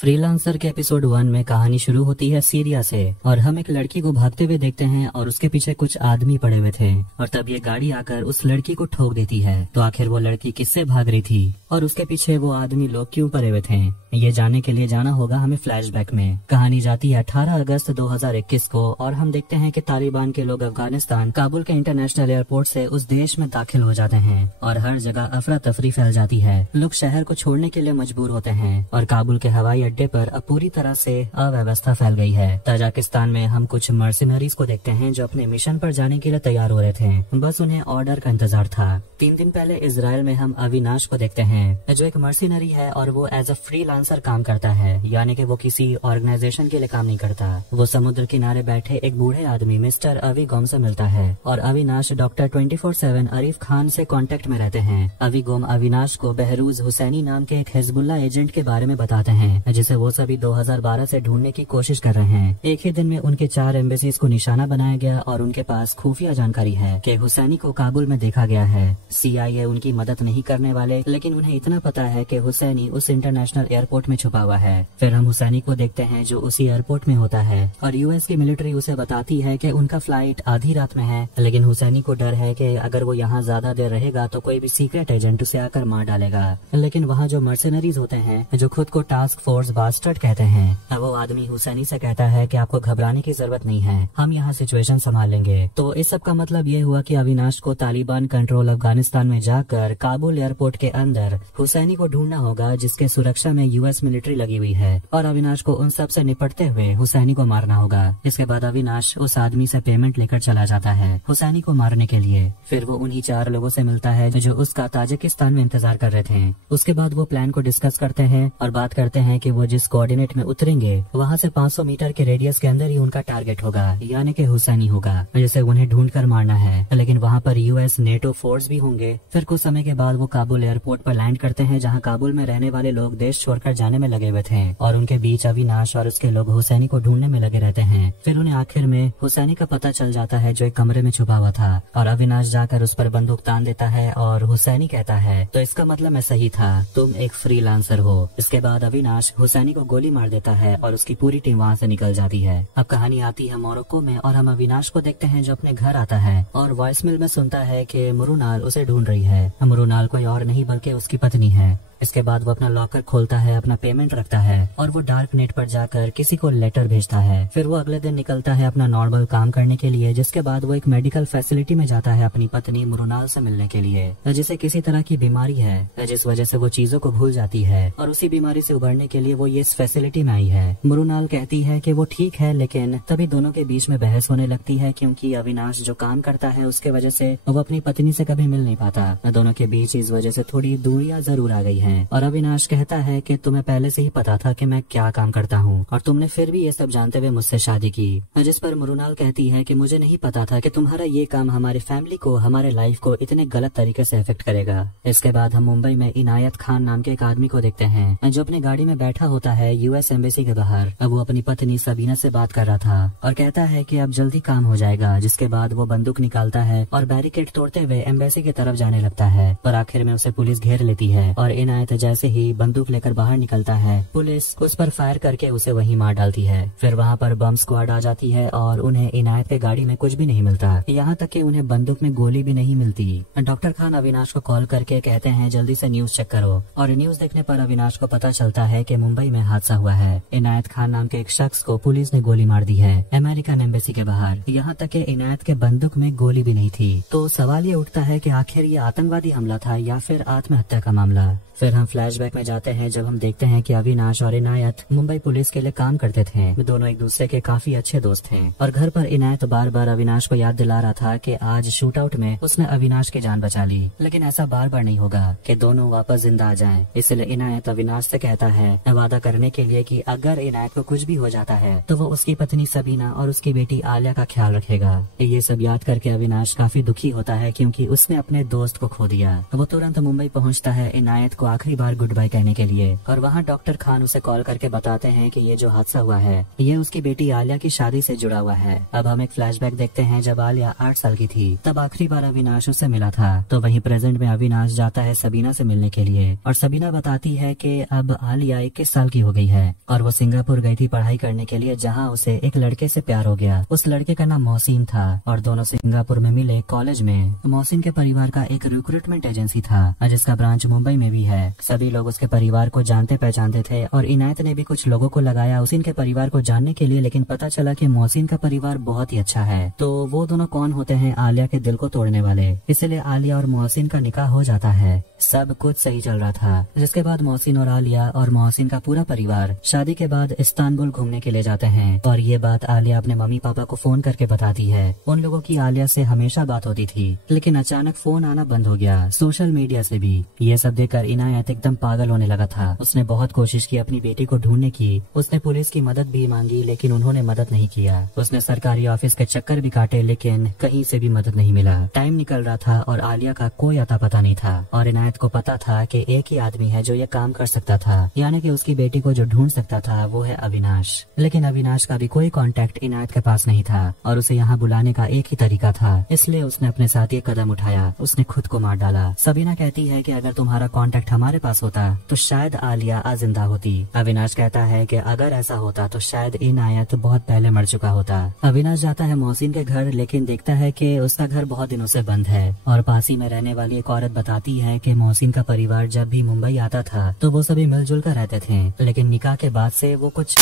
Freelancer के episode 1 में कहानी शुरू होती है सीरिया से और हम एक लड़की को भागते हुए देखते हैं और उसके पीछे कुछ आदमी पड़े हुए थे और तब ये गाड़ी आकर उस लड़की को ठोक देती है। तो आखिर वो लड़की किससे भाग रही थी और उसके पीछे वो आदमी लोग क्यों पड़े हुए थे, ये जानने के लिए जाना होगा हमें फ्लैशबैक में। कहानी जाती है 18 अगस्त 2021 को और हम देखते हैं कि तालिबान के लोग अफगानिस्तान काबुल के इंटरनेशनल एयरपोर्ट से उस देश में दाखिल हो जाते हैं और हर जगह अफरा तफरी फैल जाती है। लोग शहर को छोड़ने के लिए मजबूर होते हैं और काबुल के हवाई अड्डे पर अब पूरी तरह से अव्यवस्था फैल गई है। ताजिकिस्तान में हम कुछ मर्सिनरीज को देखते हैं जो अपने मिशन पर जाने के लिए तैयार हो रहे थे, बस उन्हें ऑर्डर का इंतजार था। 3 दिन पहले इजराइल में हम अविनाश को देखते हैं जो एक मर्सिनरी है और वो एज अ फ्रीलांसर काम करता है, यानी कि वो किसी ऑर्गेनाइजेशन के लिए काम नहीं करता। वो समुद्र किनारे बैठे एक बूढ़े आदमी मिस्टर अवी गोम से मिलता है और अविनाश डॉक्टर 24/7 अरीफ खान से कांटेक्ट में रहते हैं। अवी गोम अविनाश को बहरूज हुसैनी नाम के एक हिजबुल्ला एजेंट के बारे में बताते हैं जिसे वो सभी 2012 से ढूंढने की कोशिश कर रहे हैं। एक ही दिन में उनके 4 एम्बेसीज को निशाना बनाया गया और उनके पास खुफिया जानकारी है कि हुसैनी को काबुल में देखा गया है। CIA उनकी मदद नहीं करने वाले, लेकिन उन्हें इतना पता है कि हुसैनी उस इंटरनेशनल एयरपोर्ट में छुपा हुआ है। फिर हम हुसैनी को देखते हैं जो उसी एयरपोर्ट में होता है और US की मिलिट्री उसे बताती है कि उनका फ्लाइट आधी रात में है, लेकिन हुसैनी को डर है कि अगर वो यहाँ ज्यादा देर रहेगा तो कोई भी सीक्रेट एजेंट उसे आकर मार डालेगा। लेकिन वहाँ जो मर्सिनरीज होते हैं जो खुद को टास्क फोर्स बास्टर्ड कहते हैं, वो आदमी हुसैनी से कहता है कि आपको घबराने की जरूरत नहीं है, हम यहाँ सिचुएशन संभाल लेंगे। तो इस सब का मतलब ये हुआ कि अविनाश को तालिबान कंट्रोल अफगानिस्तान में जाकर काबुल एयरपोर्ट के अंदर हुसैनी को ढूंढना होगा जिसके सुरक्षा में US मिलिट्री लगी हुई है और अविनाश को उन सब से निपटते हुए हुसैनी को मारना होगा। इसके बाद अविनाश उस आदमी से पेमेंट लेकर चला जाता है हुसैनी को मारने के लिए। फिर वो उन्हीं 4 लोगों से मिलता है जो उसका ताजिकिस्तान में इंतजार कर रहे थे। उसके बाद वो प्लान को डिस्कस करते हैं और बात करते हैं कि वो जिस कोऑर्डिनेट में उतरेंगे वहाँ से 500 मीटर के रेडियस के अंदर ही उनका टारगेट होगा, यानी कि हुसैनी होगा जिसे उन्हें ढूंढ कर मारना है। लेकिन वहाँ पर US नेटो फोर्स भी होंगे। फिर कुछ समय के बाद वो काबुल एयरपोर्ट पर लैंड करते हैं जहाँ काबुल में रहने वाले लोग देश छोड़कर जाने में लगे हुए थे और उनके बीच अविनाश और उसके लोग हुसैनी को ढूंढने में लगे रहते हैं। फिर उन्हें आखिर में हुसैनी का पता चल जाता है जो एक कमरे में छुपा हुआ था और अविनाश जाकर उस पर बंदूक तान देता है और हुसैनी कहता है तो इसका मतलब मैं सही था, तुम एक फ्रीलांसर हो। इसके बाद अविनाश हुसैनी को गोली मार देता है और उसकी पूरी टीम वहाँ से निकल जाती है। अब कहानी आती है मोरक्को में और हम अविनाश को देखते हैं जो अपने घर आता है और वॉइसमेल में सुनता है कि मुरुनाल उसे ढूंढ रही है। मुरुनाल कोई और नहीं बल्कि उसकी पत्नी है। इसके बाद वो अपना लॉकर खोलता है, अपना पेमेंट रखता है और वो डार्क नेट पर जाकर किसी को लेटर भेजता है। फिर वो अगले दिन निकलता है अपना नॉर्मल काम करने के लिए, जिसके बाद वो एक मेडिकल फैसिलिटी में जाता है अपनी पत्नी मुरुनाल से मिलने के लिए, जिसे किसी तरह की बीमारी है जिस वजह से वो चीजों को भूल जाती है और उसी बीमारी से उबरने के लिए वो ये इस फैसिलिटी में आई है। मुरुनाल कहती है कि वो ठीक है, लेकिन तभी दोनों के बीच में बहस होने लगती है क्योंकि अविनाश जो काम करता है उसके वजह से वो अपनी पत्नी से कभी मिल नहीं पाता। दोनों के बीच इस वजह से थोड़ी दूरियां जरूर आ गई हैं और अविनाश कहता है कि तुम्हें पहले से ही पता था कि मैं क्या काम करता हूँ और तुमने फिर भी ये सब जानते हुए मुझसे शादी की। जिस पर मुरुनाल कहती है कि मुझे नहीं पता था कि तुम्हारा ये काम हमारी फैमिली को, हमारे लाइफ को इतने गलत तरीके से अफेक्ट करेगा। इसके बाद हम मुंबई में इनायत खान नाम के एक आदमी को देखते हैं जो अपनी गाड़ी में बैठा होता है US एम्बेसी के बाहर। अब वो अपनी पत्नी सबीना से बात कर रहा था और कहता है कि अब जल्दी काम हो जाएगा। जिसके बाद वो बंदूक निकालता है और बैरिकेड तोड़ते हुए एम्बेसी की तरफ जाने लगता है, पर आखिर में उसे पुलिस घेर लेती है और इनायत जैसे ही बंदूक लेकर बाहर निकलता है पुलिस उस पर फायर करके उसे वहीं मार डालती है। फिर वहाँ पर बम स्क्वाड आ जाती है और उन्हें इनायत के गाड़ी में कुछ भी नहीं मिलता, यहाँ तक कि उन्हें बंदूक में गोली भी नहीं मिलती। डॉक्टर खान अविनाश को कॉल करके कहते हैं जल्दी से न्यूज चेक करो और न्यूज देखने पर अविनाश को पता चलता है कि मुंबई में हादसा हुआ है। इनायत खान नाम के एक शख्स को पुलिस ने गोली मार दी है अमेरिकन एम्बेसी के बाहर, यहाँ तक कि इनायत के बंदूक में गोली भी नहीं थी। तो सवाल ये उठता है कि आखिर ये आतंकवादी हमला था या फिर आत्महत्या का मामला। फिर हम फ्लैशबैक में जाते हैं जब हम देखते हैं कि अविनाश और इनायत मुंबई पुलिस के लिए काम करते थे। दोनों एक दूसरे के काफी अच्छे दोस्त हैं और घर पर इनायत बार बार अविनाश को याद दिला रहा था कि आज शूट आउट में उसने अविनाश की जान बचा ली, लेकिन ऐसा बार बार नहीं होगा कि दोनों वापस जिंदा आ जाएं। इसलिए इनायत अविनाश से कहता है वादा करने के लिए कि अगर इनायत को कुछ भी हो जाता है तो वो उसकी पत्नी सबीना और उसकी बेटी आलिया का ख्याल रखेगा। ये सब याद करके अविनाश काफी दुखी होता है क्योंकि उसने अपने दोस्त को खो दिया। वो तुरंत मुंबई पहुँचता है इनायत को आखिरी बार गुड बाय कहने के लिए। और वहाँ डॉक्टर खान उसे कॉल करके बताते हैं कि ये जो हादसा हुआ है ये उसकी बेटी आलिया की शादी से जुड़ा हुआ है। अब हम एक फ्लैशबैक देखते हैं जब आलिया 8 साल की थी, तब आखिरी बार अविनाश उससे मिला था। तो वहीं प्रेजेंट में अविनाश जाता है सबीना से मिलने के लिए और सबीना बताती है कि अब आलिया 21 साल की हो गई है और वो सिंगापुर गई थी पढ़ाई करने के लिए, जहाँ उसे एक लड़के से प्यार हो गया। उस लड़के का नाम मोहसिन था और दोनों सिंगापुर में मिले कॉलेज में। मोहसिन के परिवार का एक रिक्रूटमेंट एजेंसी था जिसका ब्रांच मुंबई में भी है। सभी लोग उसके परिवार को जानते पहचानते थे और इनायत ने भी कुछ लोगों को लगाया मोहसिन के परिवार को जानने के लिए, लेकिन पता चला कि मोहसिन का परिवार बहुत ही अच्छा है। तो वो दोनों कौन होते हैं? आलिया के दिल को तोड़ने वाले। इसलिए आलिया और मोहसिन का निकाह हो जाता है। सब कुछ सही चल रहा था, जिसके बाद मोहसिन और आलिया और मोहसिन का पूरा परिवार शादी के बाद इस्तांबुल घूमने के लिए जाते हैं। और ये बात आलिया अपने मम्मी पापा को फोन करके बताती है। उन लोगों की आलिया से हमेशा बात होती थी, लेकिन अचानक फोन आना बंद हो गया, सोशल मीडिया से भी। ये सब देखकर इनायत एकदम पागल होने लगा था। उसने बहुत कोशिश की अपनी बेटी को ढूंढने की, उसने पुलिस की मदद भी मांगी लेकिन उन्होंने मदद नहीं किया। उसने सरकारी ऑफिस के चक्कर भी काटे लेकिन कहीं से भी मदद नहीं मिला। टाइम निकल रहा था और आलिया का कोई अता पता नहीं था और इनायत को पता था कि एक ही आदमी है जो ये काम कर सकता था, यानी कि उसकी बेटी को जो ढूंढ सकता था वो है अविनाश। लेकिन अविनाश का भी कोई कांटेक्ट इनायत के पास नहीं था और उसे यहाँ बुलाने का एक ही तरीका था, इसलिए उसने अपने साथ ये कदम उठाया, उसने खुद को मार डाला। सबीना कहती है कि अगर तुम्हारा कांटेक्ट हमारे पास होता तो शायद आलिया आजिंदा होती। अविनाश कहता है कि अगर ऐसा होता तो शायद इनायत बहुत पहले मर चुका होता। अविनाश जाता है मोहसिन के घर, लेकिन देखता है कि उसका घर बहुत दिनों से बंद है और पास ही में रहने वाली एक औरत बताती है कि मोहसिन का परिवार जब भी मुंबई आता था तो वो सभी मिलजुल कर रहते थे, लेकिन निकाह के बाद से वो कुछ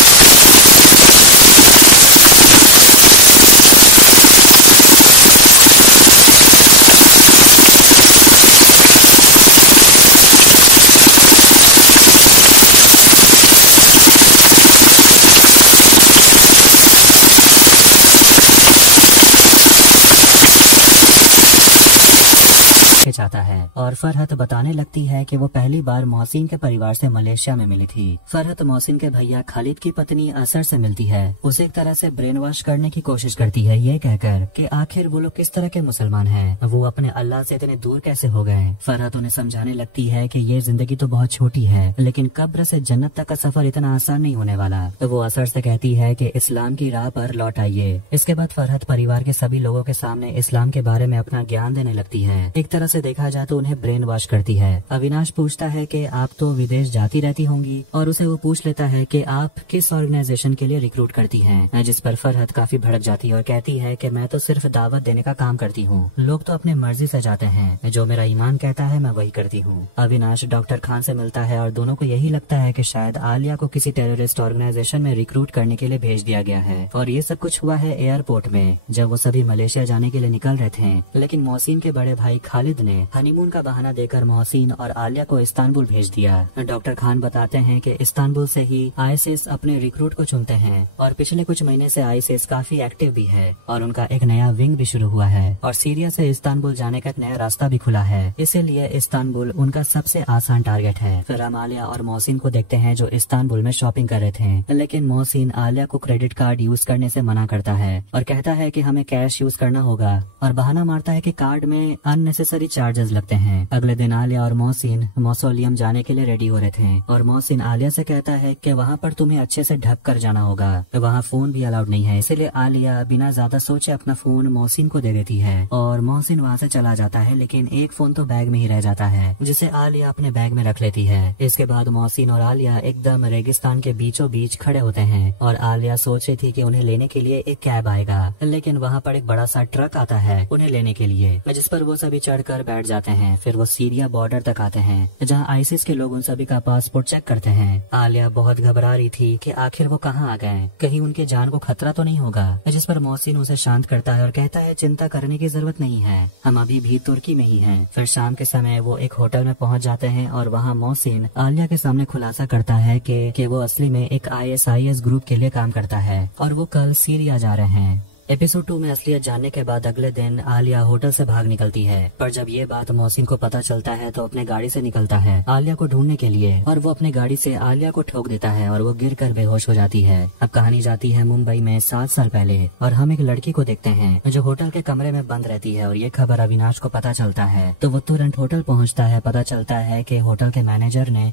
चाहता है। और फरहत बताने लगती है कि वो पहली बार मोहसिन के परिवार से मलेशिया में मिली थी। फरहत मोहसिन के भैया खालिद की पत्नी असर से मिलती है, उसे एक तरह से ब्रेन वॉश करने की कोशिश करती है, ये कहकर कि आखिर वो लोग किस तरह के मुसलमान हैं, वो अपने अल्लाह से इतने दूर कैसे हो गए। फरहत उन्हें समझाने लगती है कि ये जिंदगी तो बहुत छोटी है, लेकिन कब्र से जन्नत तक का सफर इतना आसान नहीं होने वाला। तो वो असर से कहती है कि इस्लाम की राह पर लौट आइए। इसके बाद फरहत परिवार के सभी लोगों के सामने इस्लाम के बारे में अपना ज्ञान देने लगती है। एक तरह से देखा जाए तो उन्हें ब्रेन वॉश करती है। अविनाश पूछता है कि आप तो विदेश जाती रहती होंगी और उसे वो पूछ लेता है कि आप किस ऑर्गेनाइजेशन के लिए रिक्रूट करती हैं, जिस पर फरहत काफी भड़क जाती है और कहती है कि मैं तो सिर्फ दावत देने का काम करती हूँ, लोग तो अपने मर्जी से जाते हैं, जो मेरा ईमान कहता है मैं वही करती हूँ। अविनाश डॉक्टर खान से मिलता है और दोनों को यही लगता है कि शायद आलिया को किसी टेररिस्ट ऑर्गेनाइजेशन में रिक्रूट करने के लिए भेज दिया गया है। और ये सब कुछ हुआ है एयरपोर्ट में जब वो सभी मलेशिया जाने के लिए निकल रहे थे, लेकिन मोहसिन के बड़े भाई खालिद ने हनीमून का बहाना देकर मोहसिन और आलिया को इस्तांबुल भेज दिया। डॉक्टर खान बताते हैं कि इस्तांबुल से ही आईएसआईएस अपने रिक्रूट को चुनते हैं और पिछले कुछ महीने से आईएसआईएस काफी एक्टिव भी है और उनका एक नया विंग भी शुरू हुआ है और सीरिया से इस्तांबुल जाने का एक नया रास्ता भी खुला है, इसीलिए इस्तांबुल उनका सबसे आसान टारगेट है। फिर हम आलिया और मोहसिन को देखते हैं जो इस्तांबुल में शॉपिंग कर रहे थे, लेकिन मोहसिन आलिया को क्रेडिट कार्ड यूज करने से मना करता है और कहता है कि हमें कैश यूज करना होगा और बहाना मारता है कि कार्ड में अननेसेसरी चार्जेस लगते हैं। अगले दिन आलिया और मोहसिन मौसोलियम जाने के लिए रेडी हो रहे थे और मोहसिन आलिया से कहता है कि वहाँ पर तुम्हें अच्छे से ढक कर जाना होगा, वहाँ फोन भी अलाउड नहीं है। इसलिए आलिया बिना ज्यादा सोचे अपना फोन मोहसिन को दे देती है और मोहसिन वहाँ से चला जाता है, लेकिन एक फोन तो बैग में ही रह जाता है जिसे आलिया अपने बैग में रख लेती है। इसके बाद मोहसिन और आलिया एकदम रेगिस्तान के बीचों बीच खड़े होते हैं और आलिया सोच रही थी कि उन्हें लेने के लिए एक कैब आएगा, लेकिन वहाँ पर एक बड़ा सा ट्रक आता है उन्हें लेने के लिए, जिस पर वो सभी चढ़कर बैठ जाते हैं। फिर वो सीरिया बॉर्डर तक आते हैं जहाँ आईसिस के लोग उन सभी का पासपोर्ट चेक करते हैं। आलिया बहुत घबरा रही थी कि आखिर वो कहाँ आ गए, कहीं उनके जान को खतरा तो नहीं होगा, जिस पर मोहसिन उसे शांत करता है और कहता है चिंता करने की जरूरत नहीं है, हम अभी भी तुर्की में ही हैं। फिर शाम के समय वो एक होटल में पहुंच जाते हैं और वहाँ मोहसिन आलिया के सामने खुलासा करता है कि वो असली में एक आईएसआईएस ग्रुप के लिए काम करता है और वो कल सीरिया जा रहे हैं। एपिसोड 2 में असलियत जानने के बाद अगले दिन आलिया होटल से भाग निकलती है, पर जब ये बात मोहसिन को पता चलता है तो अपने गाड़ी से निकलता है आलिया को ढूंढने के लिए, और वो अपनी गाड़ी से आलिया को ठोक देता है और वो गिरकर बेहोश हो जाती है। अब कहानी जाती है मुंबई में 7 साल पहले, और हम एक लड़की को देखते हैं जो होटल के कमरे में बंद रहती है, और ये खबर अविनाश को पता चलता है तो वो तुरंत होटल पहुँचता है। पता चलता है कि होटल के मैनेजर ने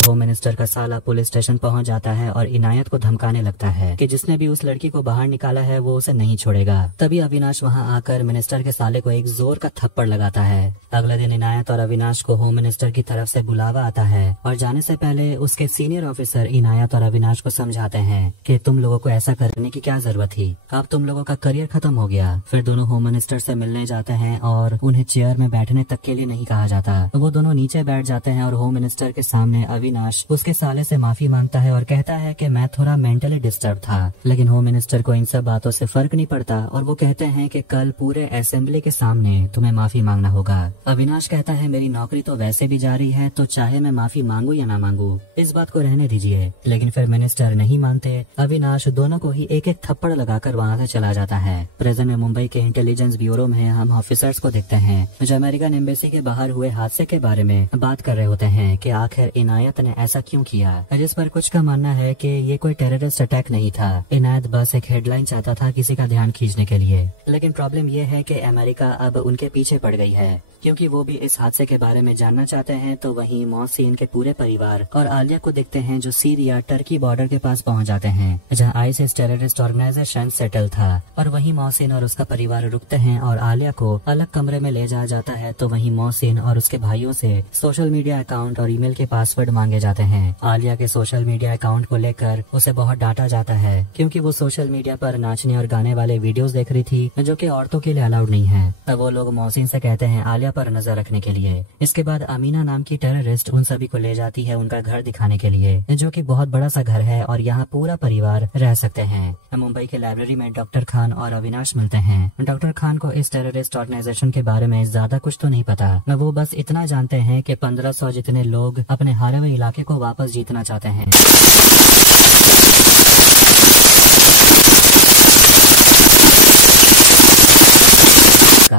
होम मिनिस्टर का साला पुलिस स्टेशन पहुंच जाता है और इनायत को धमकाने लगता है कि जिसने भी उस लड़की को बाहर निकाला है वो उसे नहीं छोड़ेगा। तभी अविनाश वहां आकर मिनिस्टर के साले को एक जोर का थप्पड़ लगाता है। अगले दिन इनायत और अविनाश को होम मिनिस्टर की तरफ से बुलावा आता है, और जाने से पहले उसके सीनियर ऑफिसर इनायत और अविनाश को समझाते हैं कि तुम लोगों को ऐसा करने की क्या जरूरत थी, अब तुम लोगों का करियर खत्म हो गया। फिर दोनों होम मिनिस्टर से मिलने जाते हैं और उन्हें चेयर में बैठने तक के लिए नहीं कहा जाता, तो वो दोनों नीचे बैठ जाते हैं और होम मिनिस्टर के सामने अविनाश उसके साले से माफी मांगता है और कहता है कि मैं थोड़ा मेंटली डिस्टर्ब था। लेकिन होम मिनिस्टर को इन सब बातों से फर्क नहीं पड़ता, और वो कहते हैं कि कल पूरे असेंबली के सामने तुम्हें माफी मांगना होगा। अविनाश कहता है मेरी नौकरी तो वैसे भी जा रही है, तो चाहे मैं माफी मांगू या ना मांगू इस बात को रहने दीजिए। लेकिन फिर मिनिस्टर नहीं मानते। अविनाश दोनों को ही एक एक थप्पड़ लगाकर वहाँ से चला जाता है। प्रेजेंट में मुंबई के इंटेलिजेंस ब्यूरो में हम ऑफिसर्स को देखते हैं जो अमेरिकन एम्बेसी के बाहर हुए हादसे के बारे में बात कर रहे होते हैं कि आखिर इनायत ने ऐसा क्यों किया, जिस पर कुछ का मानना है कि ये कोई टेररिस्ट अटैक नहीं था। इनायत बस एक हेडलाइन चाहता था किसी का ध्यान खींचने के लिए। लेकिन प्रॉब्लम ये है कि अमेरिका अब उनके पीछे पड़ गई है, क्योंकि वो भी इस हादसे के बारे में जानना चाहते हैं। तो वहीं मोहसिन के पूरे परिवार और आलिया को देखते हैं जो सीरिया टर्की बॉर्डर के पास पहुंच जाते हैं जहां आईएसआईएस टेररिस्ट ऑर्गेनाइजेशन सेटल था। और वहीं मोहसिन और उसका परिवार रुकते हैं और आलिया को अलग कमरे में ले जाया जाता है। तो वहीं मोहसिन और उसके भाइयों से सोशल मीडिया अकाउंट और ईमेल के पासवर्ड मांगे जाते हैं। आलिया के सोशल मीडिया अकाउंट को लेकर उसे बहुत डांटा जाता है, क्योंकि वो सोशल मीडिया पर नाचने और गाने वाले वीडियोस देख रही थी जो कि औरतों के लिए अलाउड नहीं है। तब वो लोग मोहसिन से कहते हैं आलिया पर नजर रखने के लिए। इसके बाद अमीना नाम की टेररिस्ट उन सभी को ले जाती है उनका घर दिखाने के लिए, जो कि बहुत बड़ा सा घर है और यहाँ पूरा परिवार रह सकते हैं। मुंबई के लाइब्रेरी में डॉक्टर खान और अविनाश मिलते हैं। डॉक्टर खान को इस टेररिस्ट ऑर्गेनाइजेशन के बारे में ज्यादा कुछ तो नहीं पता, वो बस इतना जानते हैं कि 1500 जितने लोग अपने हारे हुए इलाके को वापस जीतना चाहते हैं।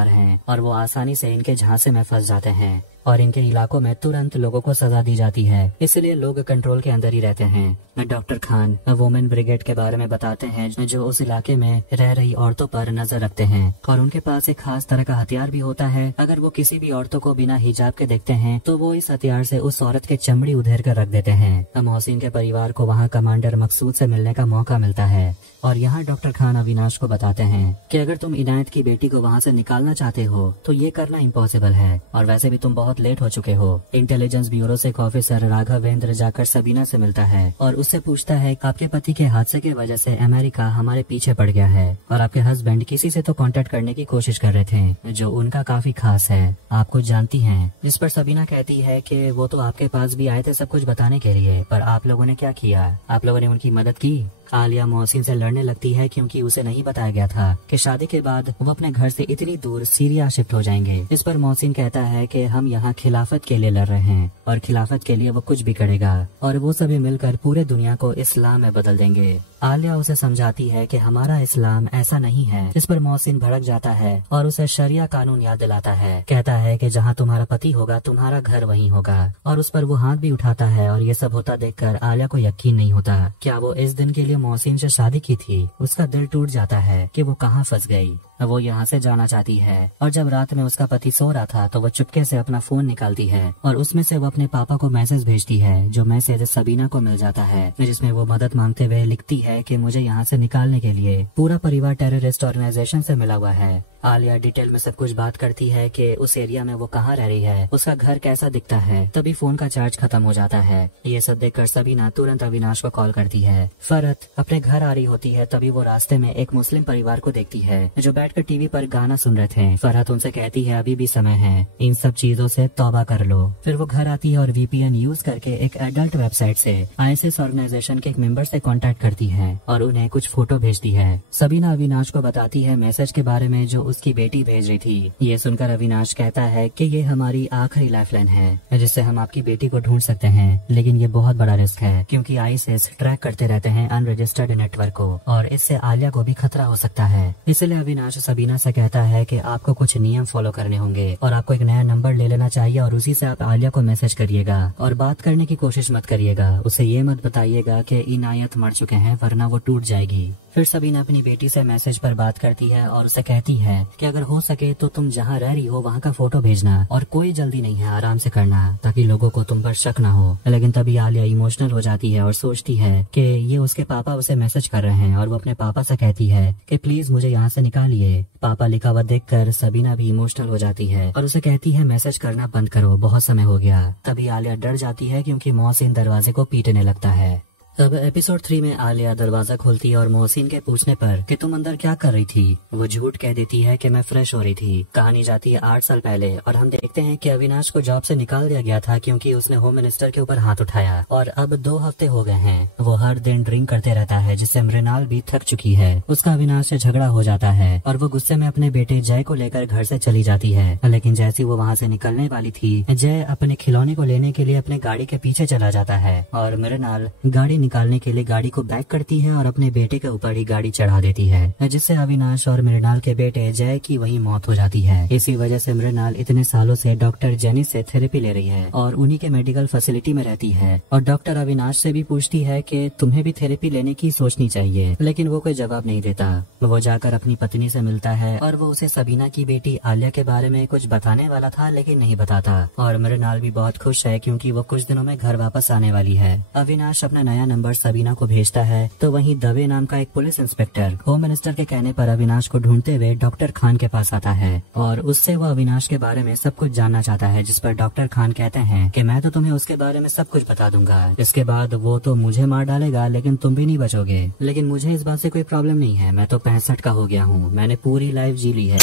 हैं और वो आसानी से इनके झांसे में फंस जाते हैं और इनके इलाकों में तुरंत लोगों को सजा दी जाती है, इसलिए लोग कंट्रोल के अंदर ही रहते हैं। डॉक्टर खान वुमेन ब्रिगेड के बारे में बताते हैं जो उस इलाके में रह रही औरतों पर नजर रखते हैं, और उनके पास एक खास तरह का हथियार भी होता है। अगर वो किसी भी औरतों को बिना हिजाब के देखते हैं तो वो इस हथियार से उस औरत के चमड़ी उधेर कर रख देते हैं। मोहसिन के परिवार को वहाँ कमांडर मकसूद से मिलने का मौका मिलता है, और यहाँ डॉक्टर खान अविनाश को बताते हैं कि अगर तुम इनायत की बेटी को वहाँ से निकालना चाहते हो तो ये करना इम्पॉसिबल है, और वैसे भी तुम बहुत लेट हो चुके हो। इंटेलिजेंस ब्यूरो से एक ऑफिसर राघवेंद्र जाकर सबीना से मिलता है और उससे पूछता है आपके पति के हादसे की वजह से अमेरिका हमारे पीछे पड़ गया है, और आपके हस्बैंड किसी से तो कांटेक्ट करने की कोशिश कर रहे थे जो उनका काफी खास है, आपको जानती हैं। जिस पर सबीना कहती है कि वो तो आपके पास भी आए थे सब कुछ बताने के लिए, पर आप लोगों ने क्या किया, आप लोगों ने उनकी मदद की। आलिया मोहसिन से लड़ने लगती है क्योंकि उसे नहीं बताया गया था कि शादी के बाद वो अपने घर से इतनी दूर सीरिया शिफ्ट हो जाएंगे। इस पर मोहसिन कहता है कि हम यहाँ खिलाफत के लिए लड़ रहे हैं और खिलाफत के लिए वो कुछ भी करेगा और वो सभी मिलकर पूरे दुनिया को इस्लाम में बदल देंगे। आलिया उसे समझाती है कि हमारा इस्लाम ऐसा नहीं है। इस पर मोहसिन भड़क जाता है और उसे शरिया कानून याद दिलाता है। कहता है कि जहाँ तुम्हारा पति होगा तुम्हारा घर वहीं होगा, और उस पर वो हाथ भी उठाता है। और ये सब होता देखकर आलिया को यकीन नहीं होता। क्या वो इस दिन के लिए मोहसिन से शादी की थी? उसका दिल टूट जाता है कि वो कहाँ फंस गई। वो यहाँ से जाना चाहती है, और जब रात में उसका पति सो रहा था तो वो चुपके से अपना फोन निकालती है और उसमें से वो अपने पापा को मैसेज भेजती है, जो मैसेज सबीना को मिल जाता है, जिसमें वो मदद मांगते हुए लिखती है कि मुझे यहाँ से निकालने के लिए पूरा परिवार टेररिस्ट ऑर्गेनाइजेशन से मिला हुआ है। आलिया डिटेल में सब कुछ बात करती है कि उस एरिया में वो कहाँ रह रही है, उसका घर कैसा दिखता है। तभी फोन का चार्ज खत्म हो जाता है। ये सब देखकर सबीना तुरंत अविनाश को कॉल करती है। फरहत अपने घर आ रही होती है, तभी वो रास्ते में एक मुस्लिम परिवार को देखती है जो बैठकर टीवी पर गाना सुन रहे थे। फरहत उनसे कहती है अभी भी समय है, इन सब चीजों से तौबा कर लो। फिर वो घर आती है और VPN यूज करके एक एडल्ट वेबसाइट से ISIS ऑर्गेनाइजेशन के एक मेंबर से कांटेक्ट करती है और उन्हें कुछ फोटो भेजती है। सबीना अविनाश को बताती है मैसेज के बारे में जो उसकी बेटी भेज रही थी। ये सुनकर अविनाश कहता है कि ये हमारी आखिरी लाइफलाइन है जिससे हम आपकी बेटी को ढूंढ सकते हैं, लेकिन ये बहुत बड़ा रिस्क है क्योंकि आईएसआई ट्रैक करते रहते हैं अनरजिस्टर्ड नेटवर्क को और इससे आलिया को भी खतरा हो सकता है। इसलिए अविनाश सबीना से कहता है कि आपको कुछ नियम फॉलो करने होंगे और आपको एक नया नंबर ले लेना चाहिए और उसी से आप आलिया को मैसेज करिएगा और बात करने की कोशिश मत करिएगा। उसे ये मत बताइएगा कि इनायत मर चुके हैं वरना वो टूट जाएगी। फिर सबीना अपनी बेटी से मैसेज पर बात करती है और उसे कहती है कि अगर हो सके तो तुम जहाँ रह रही हो वहाँ का फोटो भेजना और कोई जल्दी नहीं है, आराम से करना ताकि लोगों को तुम पर शक ना हो। लेकिन तभी आलिया इमोशनल हो जाती है और सोचती है कि ये उसके पापा उसे मैसेज कर रहे हैं और वो अपने पापा से कहती है कि प्लीज मुझे यहाँ से निकालिए। पापा लिखा हुआ देखकर सबीना भी इमोशनल हो जाती है और उसे कहती है मैसेज करना बंद करो, बहुत समय हो गया। तभी आलिया डर जाती है क्योंकि मोहसिन दरवाजे को पीटने लगता है। अब एपिसोड 3 में आलिया दरवाजा खोलती है और मोहसिन के पूछने पर कि तुम अंदर क्या कर रही थी, वो झूठ कह देती है कि मैं फ्रेश हो रही थी। कहानी जाती है 8 साल पहले और हम देखते हैं कि अविनाश को जॉब से निकाल दिया गया था क्योंकि उसने होम मिनिस्टर के ऊपर हाथ उठाया और अब 2 हफ्ते हो गए हैं। वो हर दिन ड्रिंक करते रहता है जिससे मृणाल भी थक चुकी है। उसका अविनाश से झगड़ा हो जाता है और वो गुस्से में अपने बेटे जय को लेकर घर से चली जाती है। लेकिन जैसी वो वहाँ से निकलने वाली थी, जय अपने खिलौने को लेने के लिए अपने गाड़ी के पीछे चला जाता है और मृणाल गाड़ी निकालने के लिए गाड़ी को बैक करती है और अपने बेटे के ऊपर ही गाड़ी चढ़ा देती है जिससे अविनाश और मृणाल के बेटे जय की वही मौत हो जाती है। इसी वजह से मृणाल इतने सालों से डॉक्टर जेनी से थेरेपी ले रही है और उन्हीं के मेडिकल फैसिलिटी में रहती है और डॉक्टर अविनाश से भी पूछती है कि तुम्हें भी थेरेपी लेने की सोचनी चाहिए, लेकिन वो कोई जवाब नहीं देता। वो जाकर अपनी पत्नी से मिलता है और वो उसे सबीना की बेटी आलिया के बारे में कुछ बताने वाला था लेकिन नहीं बताता और मृणाल भी बहुत खुश है क्योंकि वो कुछ दिनों में घर वापस आने वाली है। अविनाश अपना नया नंबर सबीना को भेजता है तो वहीं दवे नाम का एक पुलिस इंस्पेक्टर होम मिनिस्टर के कहने पर अविनाश को ढूंढते हुए डॉक्टर खान के पास आता है और उससे वो अविनाश के बारे में सब कुछ जानना चाहता है, जिस पर डॉक्टर खान कहते हैं कि मैं तो तुम्हें उसके बारे में सब कुछ बता दूंगा। इसके बाद वो तो मुझे मार डालेगा लेकिन तुम भी नहीं बचोगे। लेकिन मुझे इस बात से कोई प्रॉब्लम नहीं है, मैं तो 65 का हो गया हूँ, मैंने पूरी लाइफ जी ली है।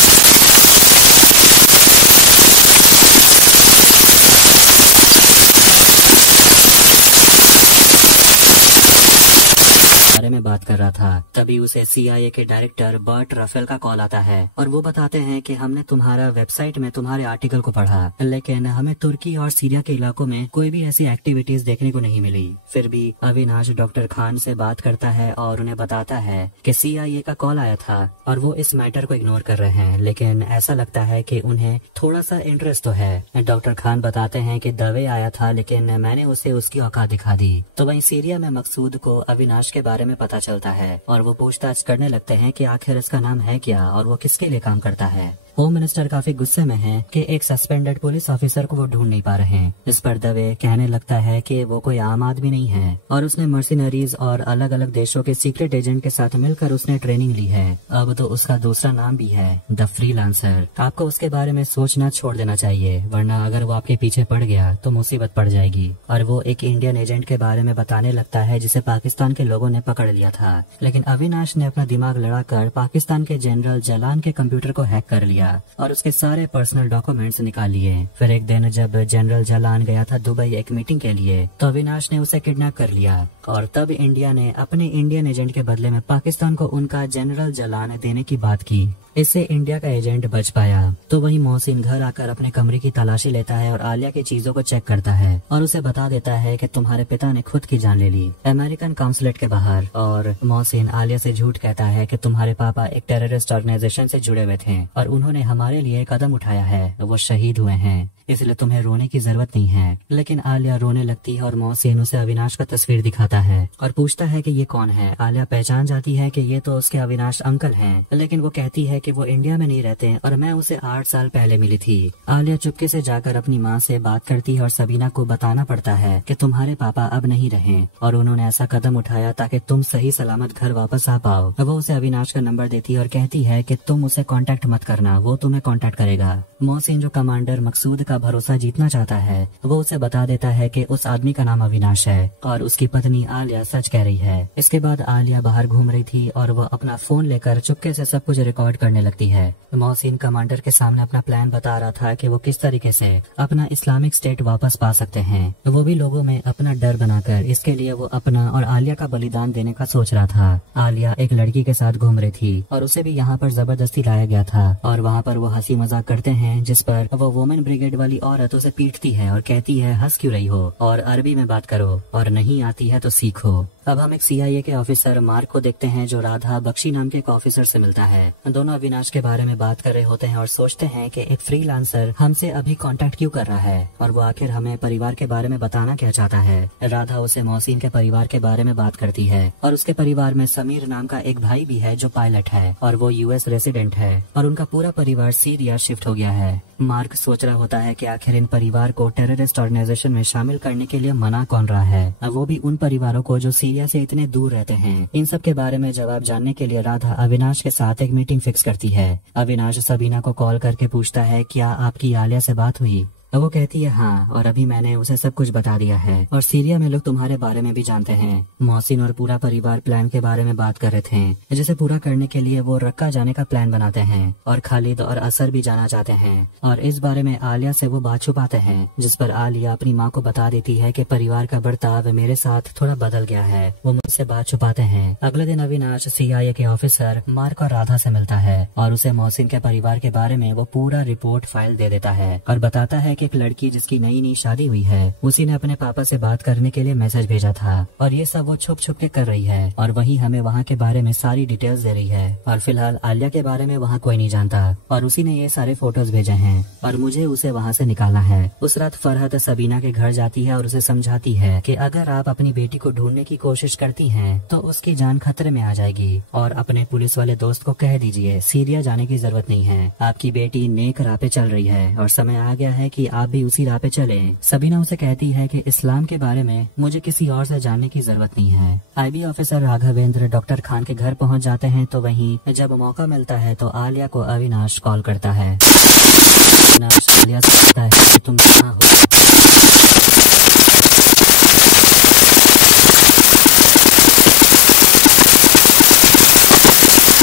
बारे में बात कर रहा था। तभी उसे CIA के डायरेक्टर बर्ट रफेल का कॉल आता है और वो बताते हैं कि हमने तुम्हारा वेबसाइट में तुम्हारे आर्टिकल को पढ़ा लेकिन हमें तुर्की और सीरिया के इलाकों में कोई भी ऐसी एक्टिविटीज देखने को नहीं मिली। फिर भी अविनाश डॉक्टर खान से बात करता है और उन्हें बताता है कि CIA का कॉल आया था और वो इस मैटर को इग्नोर कर रहे हैं, लेकिन ऐसा लगता है कि उन्हें थोड़ा सा इंटरेस्ट तो है। डॉक्टर खान बताते हैं कि दवे आया था लेकिन मैंने उसे उसकी औकात दिखा दी। तो वहीं सीरिया में मकसूद को अविनाश के बारे में पता चलता है और वो पूछताछ करने लगते हैं कि आखिर इसका नाम है क्या और वो किसके लिए काम करता है। होम मिनिस्टर काफी गुस्से में है कि एक सस्पेंडेड पुलिस ऑफिसर को वो ढूंढ नहीं पा रहे हैं। इस पर दवे कहने लगता है कि वो कोई आम आदमी नहीं है और उसने मर्सिनरीज और अलग अलग देशों के सीक्रेट एजेंट के साथ मिलकर उसने ट्रेनिंग ली है। अब तो उसका दूसरा नाम भी है द फ्रीलांसर। आपको उसके बारे में सोचना छोड़ देना चाहिए वरना अगर वो आपके पीछे पड़ गया तो मुसीबत पड़ जाएगी। और वो एक इंडियन एजेंट के बारे में बताने लगता है जिसे पाकिस्तान के लोगों ने पकड़ लिया था, लेकिन अविनाश ने अपना दिमाग लड़ाकर पाकिस्तान के जनरल जलान के कंप्यूटर को हैक कर लिया और उसके सारे पर्सनल डॉक्यूमेंट्स निकाल लिए। फिर एक दिन जब जनरल जलान गया था दुबई एक मीटिंग के लिए तो अविनाश ने उसे किडनैप कर लिया और तब इंडिया ने अपने इंडियन एजेंट के बदले में पाकिस्तान को उनका जनरल जलान देने की बात की। इससे इंडिया का एजेंट बच पाया। तो वही मोहसिन घर आकर अपने कमरे की तलाशी लेता है और आलिया की चीजों को चेक करता है और उसे बता देता है कि तुम्हारे पिता ने खुद की जान ले ली अमेरिकन काउंसलेट के बाहर। और मोहसिन आलिया से झूठ कहता है कि तुम्हारे पापा एक टेररिस्ट ऑर्गेनाइजेशन से जुड़े हुए थे और उन्होंने हमारे लिए कदम उठाया है, वो शहीद हुए हैं, इसलिए तुम्हें रोने की जरूरत नहीं है। लेकिन आलिया रोने लगती है और मोहसिन उसे अविनाश का तस्वीर दिखाता है और पूछता है कि ये कौन है। आलिया पहचान जाती है कि ये तो उसके अविनाश अंकल हैं, लेकिन वो कहती है कि वो इंडिया में नहीं रहते और मैं उसे 8 साल पहले मिली थी। आलिया चुपके से जाकर अपनी माँ से बात करती है और सबीना को बताना पड़ता है कि तुम्हारे पापा अब नहीं रहे और उन्होंने ऐसा कदम उठाया ताकि तुम सही सलामत घर वापस आ पाओ। वो उसे अविनाश का नंबर देती है और कहती है कि तुम उसे कांटेक्ट मत करना, वो तुम्हें कांटेक्ट करेगा। मोहसिन जो कमांडर मकसूद का भरोसा जीतना चाहता है वो उसे बता देता है कि उस आदमी का नाम अविनाश है और उसकी पत्नी आलिया सच कह रही है। इसके बाद आलिया बाहर घूम रही थी और वो अपना फोन लेकर चुपके से सब कुछ रिकॉर्ड करने करने लगती है। मोहसिन कमांडर के सामने अपना प्लान बता रहा था कि वो किस तरीके से अपना इस्लामिक स्टेट वापस पा सकते हैं, वो भी लोगों में अपना डर बनाकर। इसके लिए वो अपना और आलिया का बलिदान देने का सोच रहा था। आलिया एक लड़की के साथ घूम रही थी और उसे भी यहाँ पर जबरदस्ती लाया गया था और वहाँ पर वो हंसी मजाक करते हैं, जिस पर वो वुमेन ब्रिगेड वाली औरत उसे पीटती है और कहती है हंस क्यों रही हो और अरबी में बात करो और नहीं आती है तो सीखो। अब हम एक CIA के ऑफिसर मार्क को देखते हैं जो राधा बख्शी नाम के एक ऑफिसर से मिलता है। दोनों अविनाश के बारे में बात कर रहे होते हैं और सोचते हैं कि एक फ्रीलांसर हमसे अभी कांटेक्ट क्यों कर रहा है और वो आखिर हमें परिवार के बारे में बताना क्या चाहता है। राधा उसे मोहसिन के परिवार के बारे में बात करती है और उसके परिवार में समीर नाम का एक भाई भी है जो पायलट है और वो US रेसिडेंट है और उनका पूरा परिवार सीरिया शिफ्ट हो गया है। मार्क सोच रहा होता है कि आखिर इन परिवार को टेररिस्ट ऑर्गेनाइजेशन में शामिल करने के लिए मना कौन रहा है, वो भी उन परिवारों को जो सीरिया से इतने दूर रहते हैं। इन सब के बारे में जवाब जानने के लिए राधा अविनाश के साथ एक मीटिंग फिक्स करती है। अविनाश सबीना को कॉल करके पूछता है क्या आपकी आलिया से बात हुई। वो कहती है हाँ, और अभी मैंने उसे सब कुछ बता दिया है और सीरिया में लोग तुम्हारे बारे में भी जानते हैं। मोहसिन और पूरा परिवार प्लान के बारे में बात कर रहे थे, जिसे पूरा करने के लिए वो रक्का जाने का प्लान बनाते हैं और खालिद और असर भी जाना चाहते हैं और इस बारे में आलिया से वो बात छुपाते हैं, जिस पर आलिया अपनी माँ को बता देती है कि परिवार का बर्ताव मेरे साथ थोड़ा बदल गया है, वो मुझसे बात छुपाते हैं। अगले दिन अविनाश CIA के ऑफिसर मार्क और राधा से मिलता है और उसे मोहसिन के परिवार के बारे में वो पूरा रिपोर्ट फाइल दे देता है और बताता है कि एक लड़की जिसकी नई नई शादी हुई है उसी ने अपने पापा से बात करने के लिए मैसेज भेजा था और ये सब वो छुप छुप के कर रही है और वही हमें वहाँ के बारे में सारी डिटेल्स दे रही है और फिलहाल आलिया के बारे में वहाँ कोई नहीं जानता और उसी ने ये सारे फोटोज भेजे हैं और मुझे उसे वहाँ से निकालना है। उस रात फरहत सबीना के घर जाती है और उसे समझाती है कि अगर आप अपनी बेटी को ढूंढने की कोशिश करती हैं तो उसकी जान खतरे में आ जाएगी और अपने पुलिस वाले दोस्त को कह दीजिए सीरिया जाने की जरूरत नहीं है, आपकी बेटी नेक राह पे चल रही है और समय आ गया है कि आप भी उसी राह पे चले। सबीना उसे कहती है कि इस्लाम के बारे में मुझे किसी और से जानने की जरूरत नहीं है। IB officer Raghavendra doctor Khan के घर पहुंच जाते हैं तो वहीं जब मौका मिलता है तो आलिया को अविनाश कॉल करता है। अविनाश आलिया से कहता है कि तुम कहाँ हो।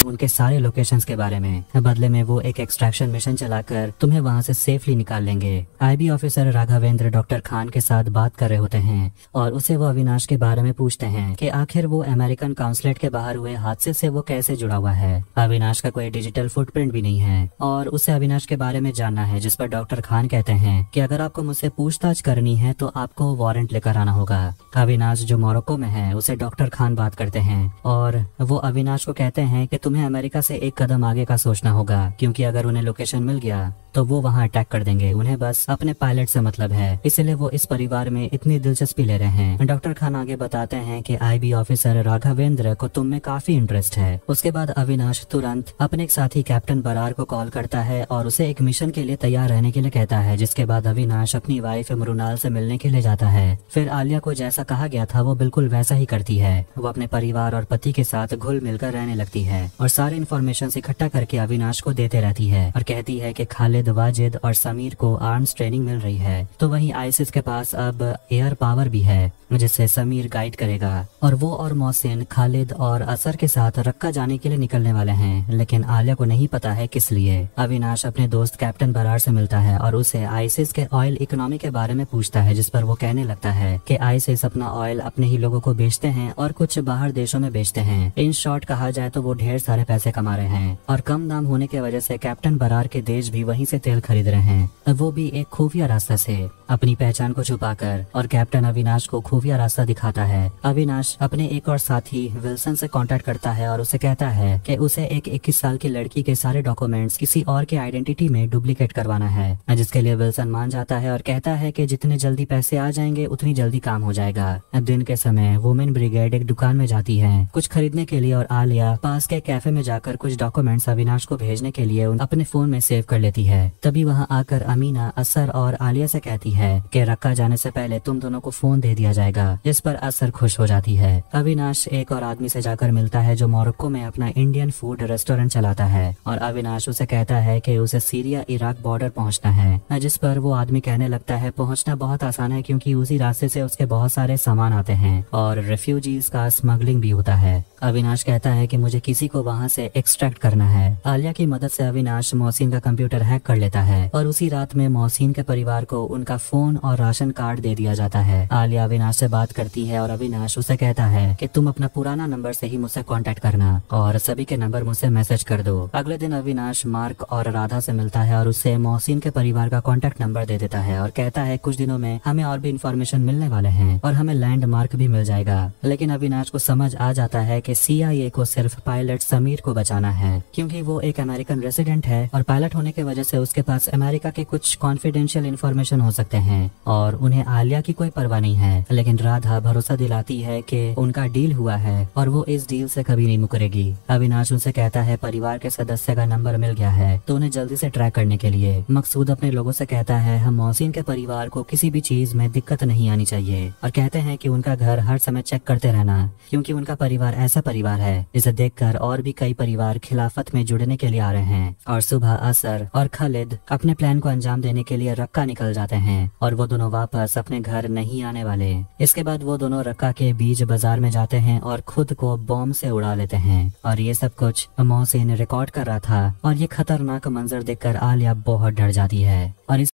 उनके सारे लोकेशंस के बारे में, बदले में वो एक एक्सट्रैक्शन मिशन चलाकर तुम्हें वहां से सेफली निकाल लेंगे। IB officer Raghavendra doctor Khan के साथ बात कर रहे होते हैं और उसे वो अविनाश के बारे में पूछते हैं कि आखिर वो अमेरिकन काउंसलेट के बाहर हुए हादसे से वो कैसे जुड़ा हुआ है। अविनाश का कोई डिजिटल फुटप्रिंट भी नहीं है और उसे अविनाश के बारे में जानना है, जिस पर डॉक्टर खान कहते हैं कि अगर आपको मुझसे पूछताछ करनी है तो आपको वारंट लेकर आना होगा। अविनाश जो मोरक्को में है उसे डॉक्टर खान बात करते हैं और वो अविनाश को कहते हैं कि तुम्हें अमेरिका से एक कदम आगे का सोचना होगा, क्योंकि अगर उन्हें लोकेशन मिल गया तो वो वहाँ अटैक कर देंगे। उन्हें बस अपने पायलट से मतलब है, इसलिए वो इस परिवार में इतनी दिलचस्पी ले रहे हैं। डॉक्टर खान आगे बताते हैं कि IB ऑफिसर राघवेंद्र को तुम में काफी इंटरेस्ट है। उसके बाद अविनाश तुरंत अपने एक साथी कैप्टन बरार को कॉल करता है और उसे एक मिशन के लिए तैयार रहने के लिए कहता है, जिसके बाद अविनाश अपनी वाइफ मृणाल से मिलने के लिए जाता है। फिर आलिया को जैसा कहा गया था वो बिल्कुल वैसा ही करती है। वो अपने परिवार और पति के साथ घुल मिलकर रहने लगती है और सारे इन्फॉर्मेशन इकट्ठा करके अविनाश को देते रहती है और कहती है कि खालिद, वाजिद और समीर को आर्म्स ट्रेनिंग मिल रही है। तो वहीं आइसिस के पास अब एयर पावर भी है जिससे समीर गाइड करेगा और वो और मोहसिन खालिद और असर के साथ रक्का जाने के लिए निकलने वाले हैं, लेकिन आलिया को नहीं पता है किस लिए। अविनाश अपने दोस्त कैप्टन बरार से मिलता है और उसे आइसिस के ऑयल इकोनॉमी के बारे में पूछता है, जिस पर वो कहने लगता है कि आइसिस अपना ऑयल अपने ही लोगों को बेचते हैं और कुछ बाहर देशों में बेचते हैं। इन शॉर्ट कहा जाए तो वो ढेर सारे पैसे कमा रहे हैं और कम दाम होने की वजह से कैप्टन बरार के देश भी वहीं से तेल खरीद रहे हैं, वो भी एक खुफिया रास्ता से अपनी पहचान को छुपाकर। और कैप्टन अविनाश को खुफिया रास्ता दिखाता है। अविनाश अपने एक और साथी विल्सन से कांटेक्ट करता है और उसे कहता है कि उसे एक 21 साल की लड़की के सारे डॉक्यूमेंट्स किसी और के आइडेंटिटी में डुप्लीकेट करवाना है, जिसके लिए विल्सन मान जाता है और कहता है कि जितने जल्दी पैसे आ जाएंगे उतनी जल्दी काम हो जाएगा। दिन के समय वुमेन ब्रिगेड एक दुकान में जाती है कुछ खरीदने के लिए और आलिया पास के कैफे में जाकर कुछ डॉक्यूमेंट्स अविनाश को भेजने के लिए अपने फोन में सेव कर लेती है। तभी वहाँ आकर अमीना असर और आलिया से कहती है कि रक्का जाने से पहले तुम दोनों को फोन दे दिया जाएगा, जिस पर असर खुश हो जाती है। अविनाश एक और आदमी से जाकर मिलता है जो मोरक्को में अपना इंडियन फूड रेस्टोरेंट चलाता है और अविनाश उसे कहता है कि उसे सीरिया इराक बॉर्डर पहुंचना है, जिस पर वो आदमी कहने लगता है पहुंचना बहुत आसान है क्योंकि उसी रास्ते से उसके बहुत सारे सामान आते हैं और रेफ्यूजीज का स्मगलिंग भी होता है। अविनाश कहता है कि मुझे किसी को वहाँ से एक्सट्रैक्ट करना है। आलिया की मदद से अविनाश मोहसिन का कंप्यूटर हैक कर लेता है और उसी रात में मोहसिन के परिवार को उनका फोन और राशन कार्ड दे दिया जाता है। आलिया अविनाश से बात करती है और अविनाश उसे कहता है कि तुम अपना पुराना नंबर से ही मुझसे कांटेक्ट करना और सभी के नंबर मुझसे मैसेज कर दो। अगले दिन अविनाश मार्क और राधा से मिलता है और उससे मोहसिन के परिवार का कांटेक्ट नंबर दे देता है और कहता है कुछ दिनों में हमें और भी इंफॉर्मेशन मिलने वाले हैं और हमें लैंडमार्क भी मिल जाएगा। लेकिन अविनाश को समझ आ जाता है कि CIA को सिर्फ पायलट समीर को बचाना है क्योंकि वो एक अमेरिकन रेसिडेंट है और पायलट होने की वजह से उसके पास अमेरिका के कुछ कॉन्फिडेंशियल इन्फॉर्मेशन हो सकते हैं और उन्हें आलिया की कोई परवाह नहीं है। लेकिन राधा भरोसा दिलाती है कि उनका डील हुआ है और वो इस डील से कभी नहीं मुकरेगी। अविनाश उनसे कहता है परिवार के सदस्य का नंबर मिल गया है तो उन्हें जल्दी से ट्रैक करने के लिए। मकसूद अपने लोगों से कहता है हम मोहसिन के परिवार को किसी भी चीज में दिक्कत नहीं आनी चाहिए और कहते हैं कि उनका घर हर समय चेक करते रहना क्योंकि उनका परिवार ऐसा परिवार है जिसे देखकर और भी कई परिवार खिलाफत में जुड़ने के लिए आ रहे हैं। और सुबह असर और खालिद अपने प्लान को अंजाम देने के लिए रक्का निकल जाते हैं और वो दोनों वापस अपने घर नहीं आने वाले। इसके बाद वो दोनों रक्का के बीच बाजार में जाते हैं और खुद को बॉम्ब से उड़ा लेते हैं और ये सब कुछ मोहसिन रिकॉर्ड कर रहा था और ये खतरनाक मंजर देखकर आलिया बहुत डर जाती है और इस